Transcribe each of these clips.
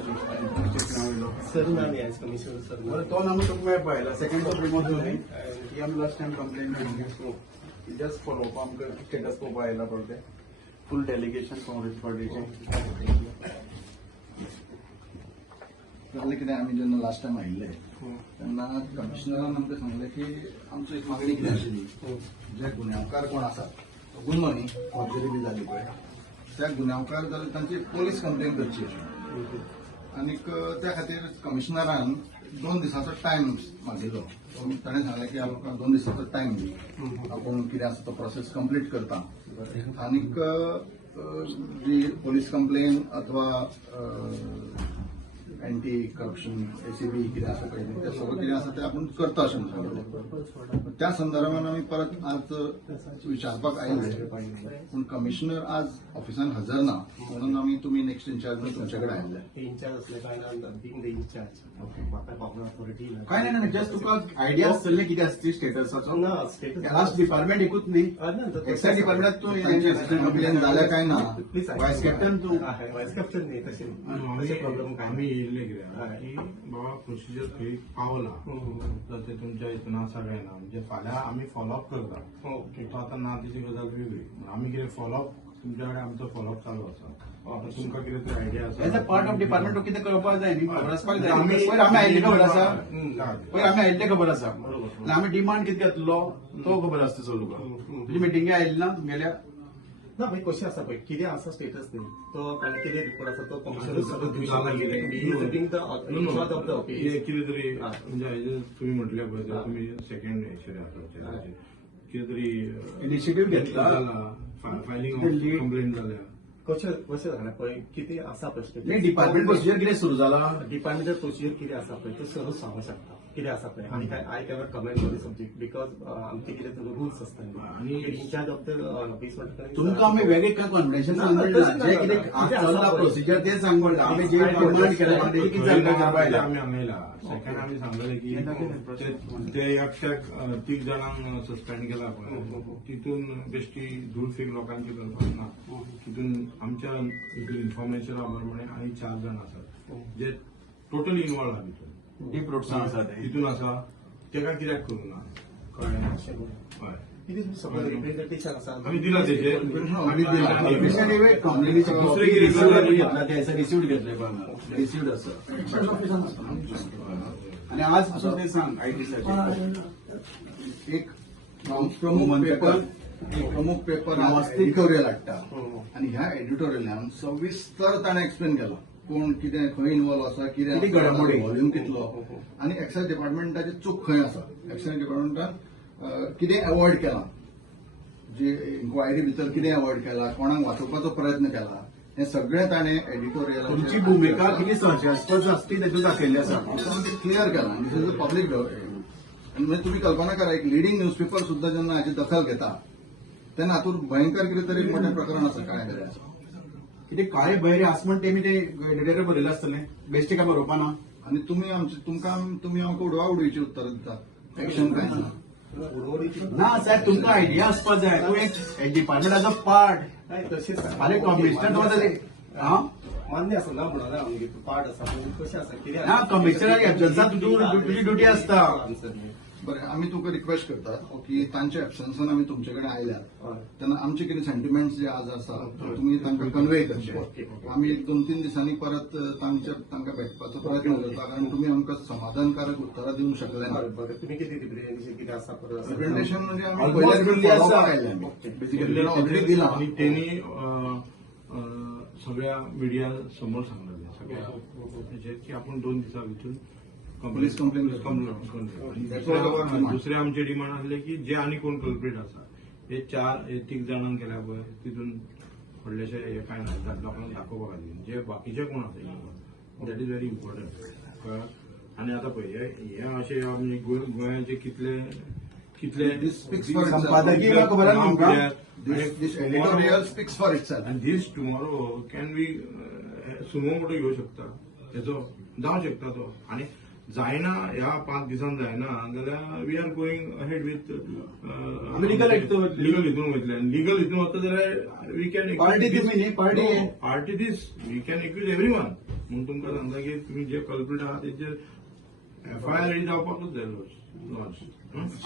Sir नाम आहे commissioner sir बरं तो आम्ही तुमकां पळयला सेकंड तो रिमोट जाली ही आमी लास्ट टाइम कंप्लेंट केली जस्ट फॉलोअप आमकां स्टेटस पळोवपा आयला पळय ते फुल डेलिगेशन काँग्रेस पार्टीचे जालें कितें आमी जेन्ना लास्ट टाइम आयिल्ले तेन्ना कमिशनरान आमकां सांगलें की आमचो एक मागणी कितें आशिल्ली जे गुन्यांवकार कोण आसात गुन्हो न्ही फॉर्जरी बी जाली पळय त्या गुन्यांवकार जाल्यार तांची पोलीस कंप्लेन करची आशिल्ली आनीक त्या खातीर कमिशनरान 2 दिसांचो टायम मागिल्लो ताणें सांगलें की आमकां 2 दिसांचो टायम दी आपूण कितें आसा तो प्रोसेस कंप्लीट करता आनीक जी पोलीस कंप्लेन अथवा एंटी करप्शन एसीबी कितें आसा पळय तें सगळें कितें आसा तें आपूण करता अशें सांगलें त्या संदर्भान आमी परत आज विचारपाक आयिल्ले पूण कमिशनर आज ऑफिसान हजर ना म्हणून आमी तुमी नेक्स्ट इंचार्ज म्हणून तुमचे कडेन आयिल्ले इंचार्ज असले कारणान बींग द इंचार्ज म्हाका कॉमन अथॉरिटी काय नाही जस्ट तुका आयडिया आसतलें कितें आसता स्टेटसाचो ना स्टेटस लास्ट डिपार्टमेंट एकूच न्ही एक्साइज डिपार्टमेंटात तूं कंप्लेन जाल्या काय ना वायस कॅप्टन तूं वायस कॅप्टन न्ही तशें प्रॉब्लेम काय आम्ही येयल्ले कित्याक की बाबा प्रोसिजर खंय पावला तर ते तुमच्या हितून आसा काय ना म्हणजे फाल्यां आमी फॉलोअप करता ओके तो आतां ना तेची गजाल वेगळी आमी कितें फॉलोअप तुमच्या कडेन आमचो फॉलोअप चालू आसा आतां तुमकां कितें तरी आयडिया आसा as a part of department तूं कितें करपाक जाय न्ही खबर आसपाक जाय पयर आमी आयिल्ले खबर आसा पयर आमी आयिल्ले खबर आसा आमी डिमांड कितें घेतलो तो खबर आसता सो तुका तुजी मिटिंगे आयिल्ली ना तुमगेल्या ना भाई कशें आसा पळय कितें आसा स्टेटस न्ही तो आनी कितें रिपोर्ट आसा तो कमिशनर कितें तरी म्हणजे हेजे तुमी म्हटले पळय ते तुमी सेकंड कितें तरी इनिशिएटीव घेतला फायलिंग कंप्लेंट जाल्या कशें जालें पळय कितें आसा पळय डिपार्टमेंट प्रोसिजर कितें सुरू जाला डिपार्टमेंटल प्रोसिजर कितें आसा पळय तो सगळो सांगूंक शकता कितें आसा पळय आनी I cannot comment on the subject because आमचे कितें तरी रूल्स आसता आनी इंचार्ज ऑफ द ऑफिस तुमकां आमी वेगळे काय कॉन्फिडेन्शियल जे कितें चलला प्रोसिजर तें सांग पडटा आमी जे डिमांड केला तें कितें सांगपाक पाहिजे आमी हांगयला सेकंड आमी सांगलें की ते एकट्याक 30 जाणांक सस्पेंड केला पळय तितून बेश्टी धूळफेक लोकांची करपाक ना तितून आमच्या इन्फॉर्मेशना प्रमाणे आनी 4 जाण आसात जे टोटली इन्वॉल्व आहा तितून डीप रूट्सान आसा ते तितून आसा तेका कित्याक करूं ना कळ्ळें हय कितें सगळें रिप्रेझेंटेशन आसा आमी दिला तेजे आमी दुसरे कितें घेतला ते रिसिव्ड घेतले रिसिव्ड आसा आणि आज पासून ते सांग आयटीसाठी एक प्रमुख पेपर एडिटोरियल हाडटा आणि ह्या एडिटोरियलान सविस्तर ताणें एक्सप्लेन केला कोण कितें खंय इन्वॉल्व आसा कितें घडामोडी व्हॉल्यूम कितलो आनी एक्सायज डिपार्टमेंटाची चूक खंय आसा एक्सायज डिपार्टमेंटान कितें अवॉइड केलां जे इन्क्वायरी भितर कितें अवॉइड केला कोणाक वाचोवपाचो प्रयत्न केला हे सगळें ताणें एडिटोरियल तुमची भूमिका कितें संशयास्पद आसता तेतून दाखयल्ली आसा क्लियर केला दिस इज अ पब्लीक म्हणजे तुम्ही कल्पना करा एक लिडिंग न्यूजपेपर सुद्धा जेन्ना हाची दखल घेता तेन्ना हातूंत भयंकर कितें तरी एक मोठें प्रकरण आसा काय कितें काळे बहिरे आसमण तेमी ते एडिटोरियल बरयलें आसतलें बेश्टे काय बरोवपा ना आनी तुमी तुमी आमकां उडवा उडोवची उत्तरां दितात एक्शन काय ना साहेब तुमकां आयडिया आसपाक जाय तूं एक डिपार्टमेंटाचो पार्ट तशेंच फाल्यां कमिशनर मान्य आसा ना म्हणून आमगे पार्ट आसा कशें आसा कितें ना कमिशनराक एब्जन्साक तुजी ड्युटी आसता बरें आमी तुका रिक्वेस्ट करतात की तांच्या एब्सन्सान आमी तुमचे कडेन आयल्यात तेन्ना आमचे कितें सेंटिमेंट्स जे आज आसा तुमी तांकां कन्वे करचे आमी एक 2-3 दिसांनी परत तांकां भेटपाचो प्रयत्न करता कारण तुमी आमकां समाधानकारक उत्तरां दिवंक शकले ना तुमी कितें रिप्रेझेंटेशन कितें आसा रिप्रेझेंटेशन म्हणजे आमी पयल्या बेसिकली ऑलरेडी दिला आणि त्यांनी सगळ्या मिडिया समोर सांगलेलें सगळ्या की आपण 2 दिसां भितर पोलीस कंप्लेन दुसरे आमचे डिमांड आसले की जे आनी कोण कल्प्रीट आसा हे 4-3 जाणांक केल्या पळय तितून व्हडलेशे हे काय ना लोकांक दाखोवपा खातीर जे बाकीचे कोण आसा दॅट इज व्हेरी इम्पॉर्टंट आनी आतां पळय हे अशें म्हणजे गोंयाचे कितले संपादकीय खबर आसा This editorial speaks for itself. And this tomorrow can be Sumo मोठो घेवं शकता हेचो जावं शकता तो आनी जायना ह्या 5 दिसान जायना जाल्यार we are going ahead with legal हितून वयतले लीगल हितून वता जाल्यार वी कॅन पार्टी तुम्ही न्ही party this we can accuse everyone म्हणून तुमकां सांगता की तुम्ही जे कल्प्रीट आहात तेचेर FIR रेडी जावपाकूच जाय लॉन्च.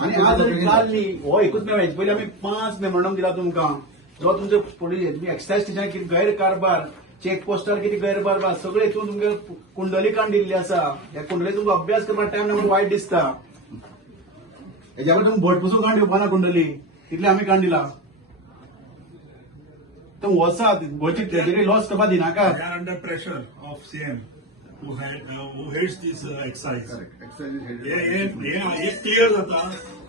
आणि आज आज काल न्ही हो एकूच मेळाचे पयलीं आमी 5 मेमोरंडम दिला तुमकां जो तुमचे पुलीस तुमी एक्सायज स्टेशनार कितें गैरकारबार चेकपोस्टार कितें गैरकारबार सगळे हितून तुमकां कुंडलिकांड दिल्ली आसा ह्या कुंडली तुमकां अभ्यास करपाक टायम ना म्हणून वायट दिसता हेज्या तुमकां भटपसून कांड येवपाना कुंडली तितले आमी कांड दिला तो वसात गोंयची ट्रेजरी लॉस करपाक दिनाका. They are under pressure of CM who heads this exercise. हे क्लियर जाता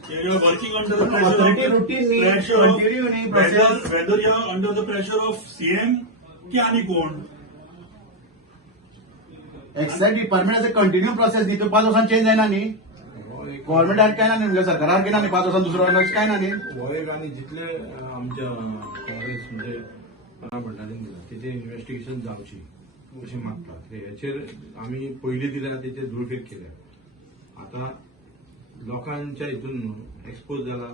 you are working under the pressure Authority routine नी, continue नी process. whether you are under the pressure of CM की आणि कोण. Excise डिपार्टमेंटाचे continue process दी तो 5 वर्सांनी change जायना न्ही गव्हर्मेंटान काय ना न्ही सरकारान केना न्ही 5 वर्सांनी दुसरो काय ना न्ही. हो एक आणि जितले आमच्या काँग्रेस म्हणजे पंतप्रधानांनी दिला तेचे इन्व्हेस्टिगेशन जावची अशी मागतात हेचेर आम्ही पयलीं दिल्या तेचेर धुळफेक केल्या. आता लोकांच्या हितून एक्सपोज जाला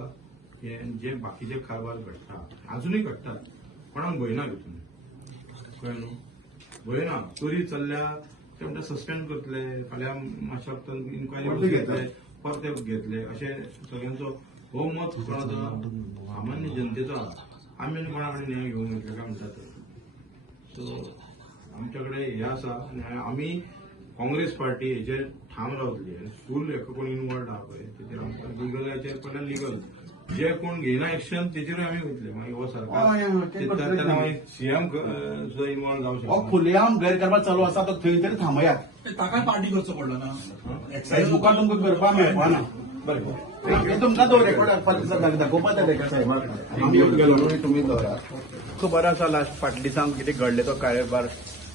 हे जे बाकीचे कारभार घडटा अजूनही घडटात कोणाक भंय हितून कळ्ळें न्हू भंय चोरी चल्ल्या ते म्हणटा सस्पेंड करतले फाल्यां मातशे वक्तान इन्क्वायरी घेतले परते घेतले अशे सगळ्यांचो हो मत कोणाचो सामान्य जनतेचो आसा. आमी कोणा कडेन न्याय घेवंक वयतले काय म्हणटात सो आमच्याकडे हे आसा आनी आमी काँग्रेस पार्टी हेचेर ठाम रावतली आनी फूल हेका कोण इनवॉल्ड आहा पळय तेचेर आमकां लिगल हेचेर पहिल्या लिगल जे कोण घेयना एक्शन तेचेरूय आमी वयतले मागीर हो सरकार तेन्ना मागीर सीएम सुद्धा इनवॉल्व जावं हो शकता. खुलेआम गैरकारबार चालू आसा तो थंय तरी थांबयात ताका पार्टी करचो पडलो ना. फेसबुकार तुमकां करपाक मेळपाना. बरें तुमकां तो रेकॉर्ड दाखोवपाक आम्ही गेलो तुम्ही दवरा. खबर आसा लास्ट फाटल्या दिसांक कितें घडले तो कारभार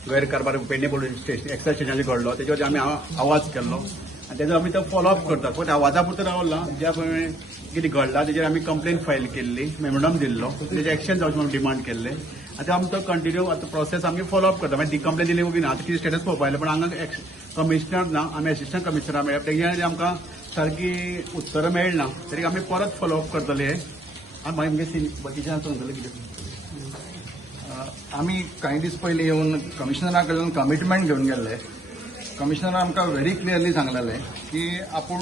गैरकारभार पेडणे पोलीस स्टेशन एक्सायज स्टेशनाचेर घडलो तेजेर आमी आवाज केल्लो आनी तेजो आमी तो फॉलोअप करतात पण आवाजा पुरतो रावला ज्या प्रमाणे कितें घडला तेजेर आमी कंप्लेन फायल केल्ली मेमोरंडम दिल्लो तेजें एक्शन जावचें म्हणून डिमांड केल्लें आतां आमचो कंटिन्यू आतां प्रोसेस आमी फॉलोअप करता मागीर ती कंप्लेन दिली वगैरे ना आतां कितें स्टेटस पळोवपा जाय पण हांगा कमिशनर ना आमी असिस्टंट कमिशनर मेळ्ळा तेजे आमकां सारकी उत्तरां मेळना तरी आमी परत फॉलोअप करतले आनी मागीर आमगे बाकीच्या सांगतले कितें. आम्ही काही दीस पयलीं येवन कमिशनरा कडल्यान कमिटमेंट घेवन गेल्ले. कमिशनरान आमकां व्हेरी क्लियरली सांगलेलें की आपूण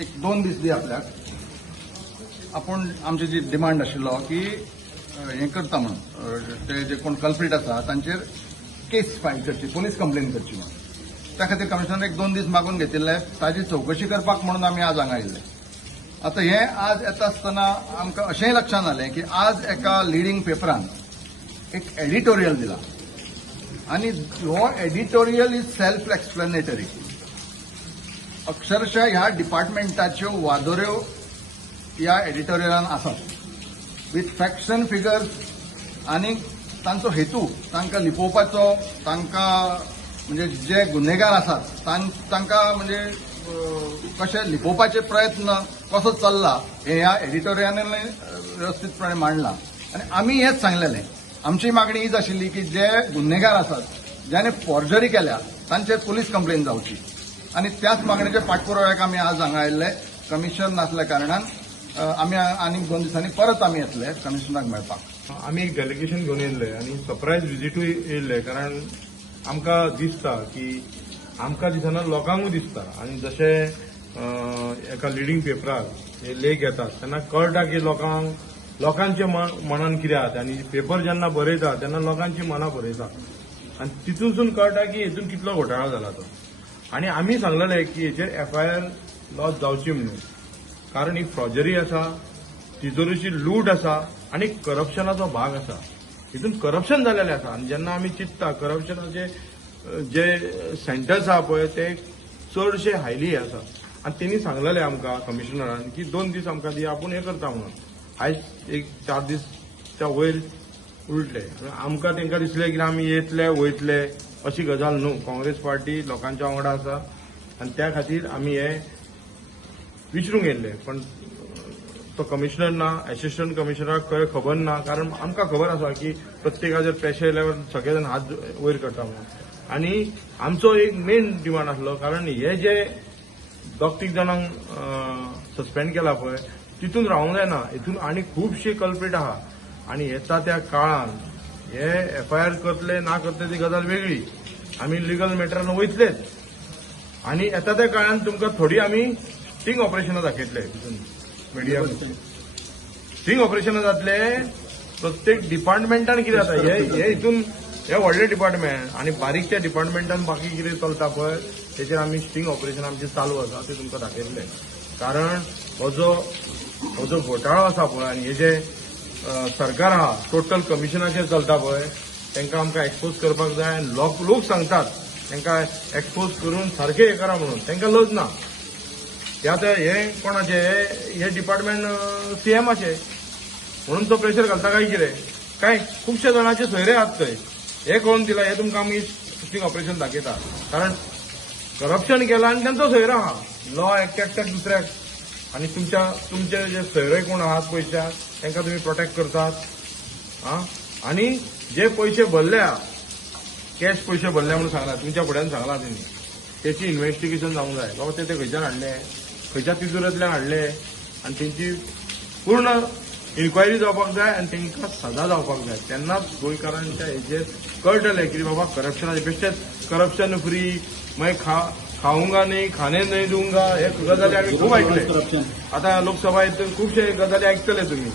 1-2 दीस दी आपल्याक आपूण आमची जी डिमांड आशिल्लो की हें करता म्हणून ते जे कोण कल्प्रीट आसा तांचेर केस फायल करची पोलीस कंप्लेन करची म्हणून त्या खातीर कमिशनरान 1-2 दीस मागून घेतिल्ले ताजी चवकशी करपाक म्हणून आमी आज हांगा आयिल्ले. आतां हें आज येता आसतना आमकां अशेंय लक्षांत आलें की आज एका लिडींग पेपरान एक एडिटोरियल दिला आणि हो एडिटोरियल इज सेल्फ एक्सप्लेनेटरी. अक्षरशः ह्या डिपार्टमेंटाच्यो वादोऱ्यो ह्या एडिटोरियलान आसात विथ फॅक्ट्स अँड फिगर्स आनी तांचो हेतू तांकां लिपोवपाचो तांकां म्हणजे जे गुन्हेगार आसात तांकां म्हणजे कशे लिपोवपाचे प्रयत्न कसो चल्ला हे ह्या एडिटोरियलान व्यवस्थीतपणे मांडला आनी आमी हेच सांगलेलें. आमची मागणी हीच आशिल्ली की जे गुन्हेगार आसात ज्याने फॉर्जरी केल्या तांचेर पुलीस कंप्लेन जावची आणि त्याच मागणीच्या पाठपुराव्याक आमी आज हांगा आयिल्ले. कमिशन नासल्या कारणान आमी आनीक 2 दिसांनी परत आमी येतले कमिशनराक मेळपाक. आमी एक डेलिगेशन घेवन येयल्ले आनी सरप्रायज विजीटूय येयल्ले कारण आमकां दिसता की आमकां दिसना लोकांकूय दिसता आनी जशें एका लिडींग पेपरार हे लेख येतात तेन्ना कळटा की लोकांचे मनान कितें आसा आनी पेपर जेन्ना बरयता तेन्ना लोकांची मनां बरयता आनी तितूनसून कळटा की हेतून कितलो घोटाळो जाला तो. आनी आमी सांगलेले की हेचेर FIR लॉस जावची म्हणून कारण ही फ्रॉजरी आसा तिजोरीची लूट आसा आनी करप्शनाचो भाग आसा. हितून करप्शन जालेलें आसा आनी जेन्ना आमी चिंतता करप्शनाचे जे सेंटर्स आहा पळय ते चडशे हायली आसा आनी तेणी सांगलेलें आमकां कमिशनरान की 2 दीस आमकां दी आपूण हें करता म्हणून. आयज एक 4 दीस त्या वयर उलटले आमकां तांकां दिसलें की आमी येतले वयतले अशी गजाल न्हू. काँग्रेस पार्टी लोकांच्या वांगडा आसा आनी त्या खातीर आमी हे विचारूंक येयल्ले पण तो कमिशनर ना असिस्टंट कमिशनराक खबर ना कारण आमकां खबर आसा की प्रत्येकाचेर प्रेशर येयल्यार सगळे जाण हात वयर करता म्हणून. आनी आमचो एक मेन डिमांड आसलो कारण हे जे 2-3 जाणांक सस्पेंड केला पळय तितून रावंक जायना. हितून आनी खुबशे कल्प्रीट आहा आनी येता त्या काळान हे FIR करतले ना करतले ती गजाल वेगळी आमी लिगल मॅटरान वयतलेच आणि येता त्या काळान तुमकां थोडी आमी स्टिंग ऑपरेशनां दाखयतले मिडिया स्टिंग ऑपरेशनां जातले प्रत्येक डिपार्टमेंटान कितें जाता हे हितून हे व्हडले डिपार्टमेंट आणि बारीकच्या डिपार्टमेंटान बाकी कितें चलता पळय तेचेर आमी स्टिंग ऑपरेशन आमचे चालू आसा ते तुमकां दाखयतले कारण हो जो घोटाळो आसा पळय आनी हे जे सरकार आहा टोटल कमिशनाचेर चलता पळय तांकां आमकां एक्सपोज करपाक जाय आनी लोक सांगतात तांकां एक्सपोज करून सारखे हे करा म्हणून तांकां लज ना ते आतां हे कोणाचे हे डिपार्टमेंट सीएमाचे म्हणून तो प्रेशर घालता काय कितें काय खुबशे जाणांचे सोयरे आहात थंय हे कळून दिला हे तुमकां आमी स्टिंग ऑपरेशन दाखयता कारण करप्शन केलां आनी तांचो सोयरो आहा लॉ एकट्याक दुसऱ्याक आनी तुमचे जे सोयरे कोण आहात पयशा तांकां तुमी प्रोटेक्ट करतात आनी जे पयशे भरल्या कॅश पयशे भरले म्हणून सांगला तुमच्या फुड्यान सांगला तेणी तेची इन्व्हेस्टिगेशन जावंक जाय बाबा ते खंयच्यान हाडले खंयच्या तिजोरेंतल्यान हाडले आनी तेंची पूर्ण इन्क्वायरी जावपाक जाय आनी तांकां सजा जावपाक जाय तेन्नाच गोंयकारांच्या हेचेर कळटलें की बाबा करप्शनाचे बेश्टेच करप्शन फ्री मागीर खाऊंगा नहीं खाने नहीं दूंगा हे गजाली आमी खूब आयकले आतां लोकसभा हितून खुबशे गजाली आयकतले तुमी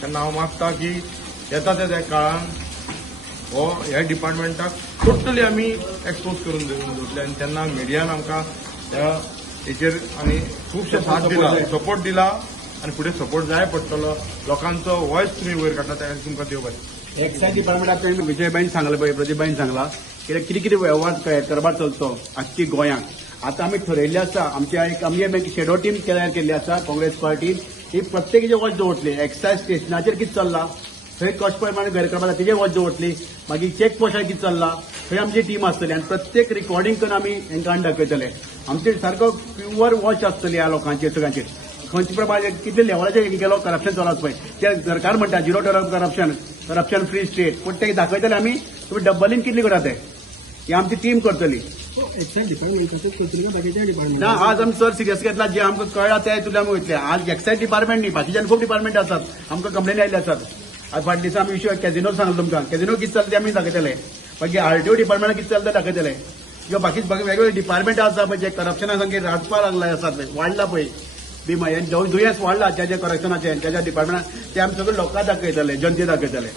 तेन्ना हांव मागता की येता त्या काळान हो ह्या डिपार्टमेंटाक टोटली आमी एक्सपोज करून दवरतले आनी तेन्ना मिडियान आमकां ह्या हेचेर आनी खुबशे साथ दिला सपोर्ट दिला आनी फुडें सपोर्ट जाय पडटलो लोकांचो वॉयस तुमी वयर काडटा त्या तुमकां देव बरें एक्सायज डिपार्टमेंटाक विजयबाईन सांगला पळय प्रतिभाईन सांगला कितें कितें वेव्हार कारबार चलतो आख्खी गोंयांत आतां आमी थरयल्लें आसा आमची शेडो टीम तयार केल्ली आसा काँग्रेस पार्टीन ही प्रत्येकाचे वॉच दवरतली एक्सायज स्टेशनाचेर कितें चल्लां थंय कशे प्रमाणे गैरकारबार तेजे वॉच दवरतली मागीर चॅक पोस्टार कितें चल्लां थंय आमची टीम आसतली आनी प्रत्येक रिकॉर्डिंग करून आमी हांकां दाखयतले आमचे सारको प्युअर वॉच आसतली ह्या लोकांचेर सगळ्यांचेर खंयचे प्रमाणे कितले लेवलाचेर गेलो करप्शन चलत पळय ते सरकार म्हणटा 0% करप्शन फ्री स्टेट पूण ते दाखयतले आमी तुमी डब्बलीन कितली करात ते ही आमची टीम करतली ना आज आमी चड सिरियस घेतला जे आमकां कळ्ळा ते तुला आमी वयतले आज एक्सायज डिपार्टमेंट न्ही बाकीच्यान खूब डिपार्टमेंट आसात आमकां कंप्लेनी आयल्ले आसात आज फाटल्या दिसा आमी इश्यू कॅझिनो सांगलो तुमकां कॅझिनो कितें चलता ते आमी दाखयतले मागीर आरटीओ डिपार्टमेंट कितें चलता दाखयतले किंवा बाकी वेगवेगळे डिपार्टमेंट आसा पळय जे करप्शना सारखे राजपा लागला आसात वाडला पळय बिमा दुयेंस वाडला ज्या करप्शनाचे ज्या डिपार्टमेंटान ते आमी सगळे लोकांक दाखयतले जनतेक दाखयतले